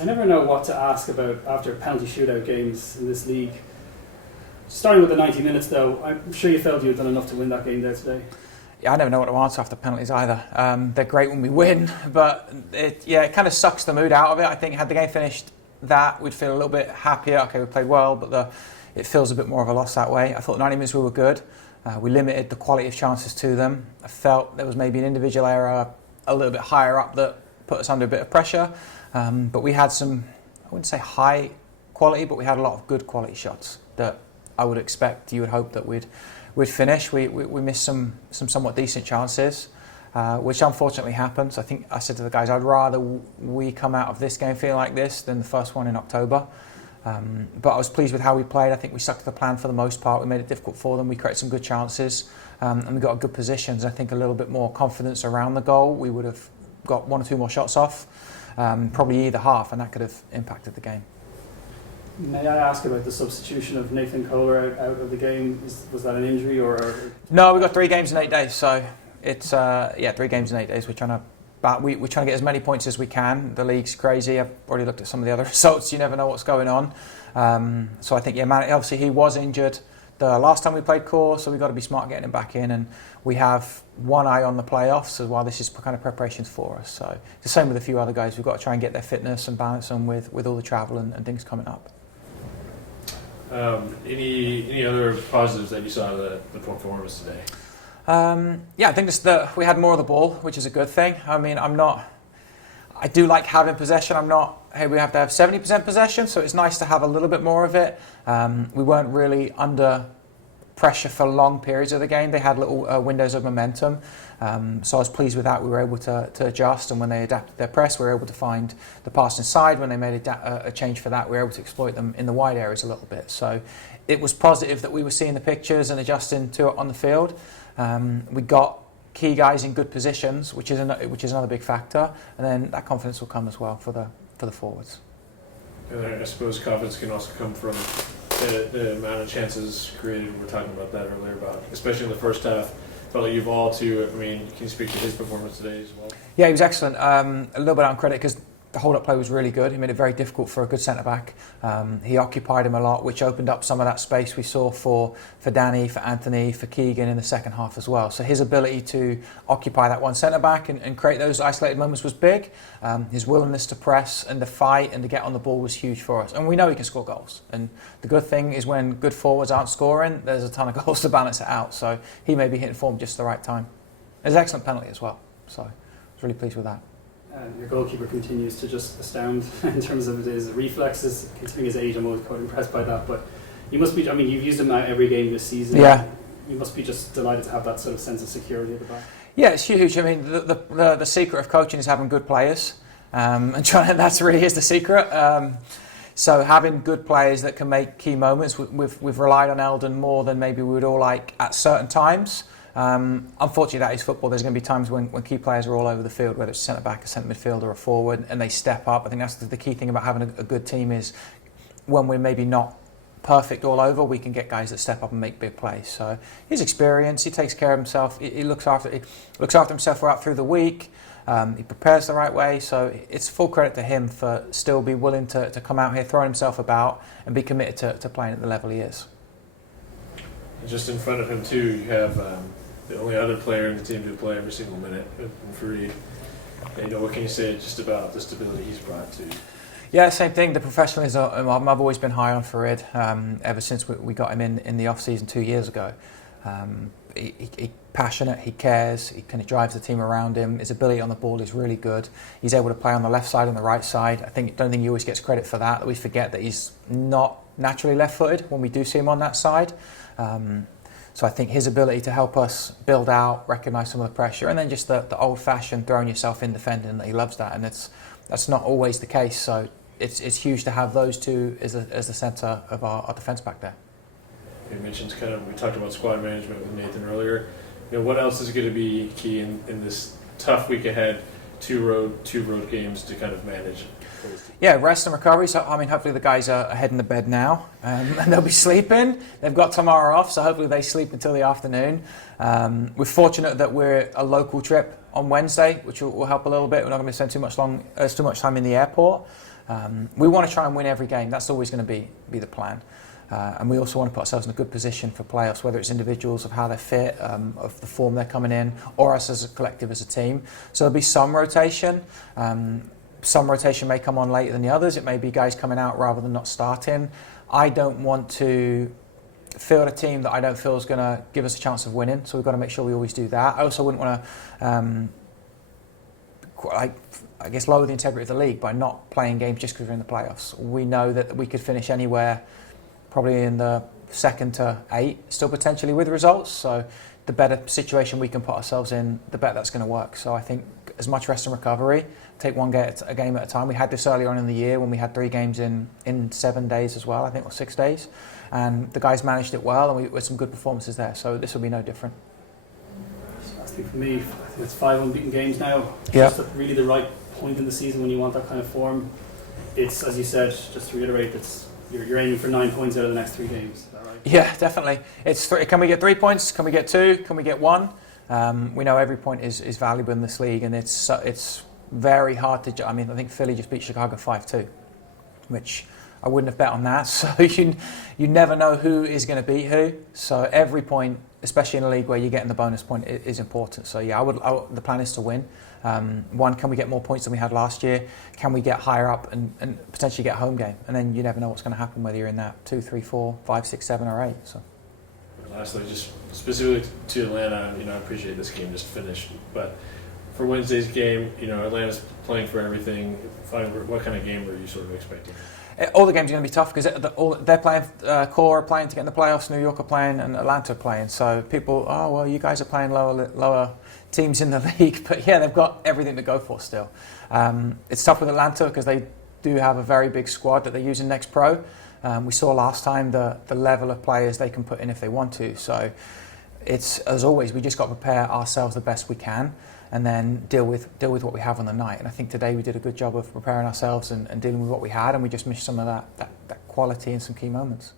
I never know what to ask about after penalty shootout games in this league. Starting with the 90 minutes though, I'm sure you felt you had done enough to win that game there today. Yeah, I never know what to answer after penalties either. They're great when we win, but it kind of sucks the mood out of it. I think had the game finished that, we'd feel a little bit happier. Okay, we played well, but it feels a bit more of a loss that way. I thought 90 minutes we were good. We limited the quality of chances to them. I felt there was maybe an individual error a little bit higher up that put us under a bit of pressure. But we had some, I wouldn't say high quality, but we had a lot of good quality shots that I would expect, you would hope that we'd finish. We missed some somewhat decent chances, which unfortunately happens. I think I said to the guys, I'd rather we come out of this game feeling like this than the first one in October. But I was pleased with how we played. I think we stuck to the plan for the most part. We made it difficult for them. We created some good chances, and we got good positions. I think a little bit more confidence around the goal. We would have got one or two more shots off, probably either half, and that could have impacted the game. May I ask about the substitution of Nathan Kohler out of the game? Was that an injury or? No, we got 3 games in 8 days. So it's 3 games in 8 days. We're trying to get as many points as we can. The league's crazy. I've already looked at some of the other results. You never know what's going on. So I think obviously he was injured the last time we played Core, so we've got to be smart getting him back in. And we have one eye on the playoffs as well. This is kind of preparations for us. So the same with a few other guys. We've got to try and get their fitness and balance them with all the travel and things coming up. Any other positives that you saw of the performance today? I think we had more of the ball, which is a good thing. I mean, I do like having possession. We have to have 70% possession, so it's nice to have a little bit more of it. We weren't really under pressure for long periods of the game. They had little windows of momentum. So I was pleased with that. We were able to adjust, and when they adapted their press, we were able to find the pass inside. When they made a change for that, we were able to exploit them in the wide areas a little bit. So it was positive that we were seeing the pictures and adjusting to it on the field. We got key guys in good positions, which is another big factor, and then that confidence will come as well for the forwards. And I suppose confidence can also come from the amount of chances created. We were talking about that earlier, especially in the first half. Felt like you've all too. I mean, can you speak to his performance today as well? Yeah, he was excellent. A little bit on credit because the hold-up play was really good. He made it very difficult for a good centre-back. He occupied him a lot, which opened up some of that space we saw for Danny, for Anthony, for Keegan in the second half as well. So his ability to occupy that one centre-back and create those isolated moments was big. His willingness to press and to fight and to get on the ball was huge for us. And we know he can score goals. And the good thing is when good forwards aren't scoring, there's a ton of goals to balance it out. So he may be hitting form just the right time. It was an excellent penalty as well. So I was really pleased with that. Your goalkeeper continues to just astound in terms of his reflexes. Considering his age, I'm always quite impressed by that. But you must be, I mean, you've used him out every game this season. Yeah. You must be just delighted to have that sort of sense of security at the back. Yeah, it's huge. I mean, the secret of coaching is having good players. That's really is the secret. So having good players that can make key moments. We've relied on Eldon more than maybe we would all like at certain times. Unfortunately, that is football. There's going to be times when key players are all over the field, whether it's centre back, a centre midfielder, or a forward, and they step up. I think that's the key thing about having a good team is when we're maybe not perfect all over, we can get guys that step up and make big plays. So his experience, he takes care of himself. He looks after himself throughout through the week. He prepares the right way. So it's full credit to him for still be willing to come out here, throwing himself about, and be committed to playing at the level he is. Just in front of him too, you have the only other player in the team to play every single minute in Fareed. And, what can you say just about the stability he's brought to? Yeah, same thing. The professionalism. I've always been high on Fareed ever since we got him in the off season 2 years ago. He's passionate. He cares. He kind of drives the team around him. His ability on the ball is really good. He's able to play on the left side and the right side. Don't think he always gets credit for that. We forget that he's not naturally left-footed when we do see him on that side. So I think his ability to help us build out, recognise some of the pressure, and then just the old-fashioned throwing yourself in defending, that he loves that, and that's not always the case. So it's huge to have those two as the centre of our defence back there. You mentioned we talked about squad management with Nathan earlier. What else is going to be key in this tough week ahead? Two road games to kind of manage. Yeah, rest and recovery. So, I mean, hopefully the guys are heading to bed now and they'll be sleeping. They've got tomorrow off, so hopefully they sleep until the afternoon. We're fortunate that we're a local trip on Wednesday, which will help a little bit. We're not going to spend too much time in the airport. We want to try and win every game. That's always going to be the plan. And we also want to put ourselves in a good position for playoffs, whether it's individuals of how they're fit, of the form they're coming in, or us as a collective, as a team. So there'll be some rotation. Some rotation may come on later than the others. It may be guys coming out rather than not starting. I don't want to field a team that I don't feel is going to give us a chance of winning. So we've got to make sure we always do that. I also wouldn't want to, I guess, lower the integrity of the league by not playing games just because we're in the playoffs. We know that we could finish anywhere, probably in the 2nd to 8, still potentially with results. So the better situation we can put ourselves in, the better that's going to work. So I think as much rest and recovery, take one game at a time. We had this earlier on in the year when we had 3 games in 7 days as well, I think, or 6 days. And the guys managed it well, and we had some good performances there. So this will be no different. I think for me, I think it's 5 unbeaten games now. Yeah. Just really the right point in the season when you want that kind of form. It's, as you said, just to reiterate, you're aiming for 9 points out of the next 3 games. Is that right? Yeah, definitely. Can we get 3 points? Can we get 2? Can we get 1? We know every point is valuable in this league, and it's very hard to. I mean, I think Philly just beat Chicago 5-2, which I wouldn't have bet on that. So you never know who is going to beat who. So every point, especially in a league where you're getting the bonus point, is important. So yeah, the plan is to win. One, can we get more points than we had last year? Can we get higher up and potentially get a home game? And then you never know what's going to happen, whether you're in that 2, 3, 4, 5, 6, 7, or 8. So. Lastly, just specifically to Atlanta, I appreciate this game just finished, but for Wednesday's game, Atlanta's playing for everything. What kind of game are you sort of expecting? All the games are going to be tough because they're playing, Core are playing to get in the playoffs, New York are playing, and Atlanta are playing. So people, you guys are playing lower teams in the league. But yeah, they've got everything to go for still. It's tough with Atlanta because they do have a very big squad that they're using next pro. We saw last time the level of players they can put in if they want to. So it's, as always, we just got to prepare ourselves the best we can, and then deal with what we have on the night. And I think today we did a good job of preparing ourselves and dealing with what we had, and we just missed some of that quality in some key moments.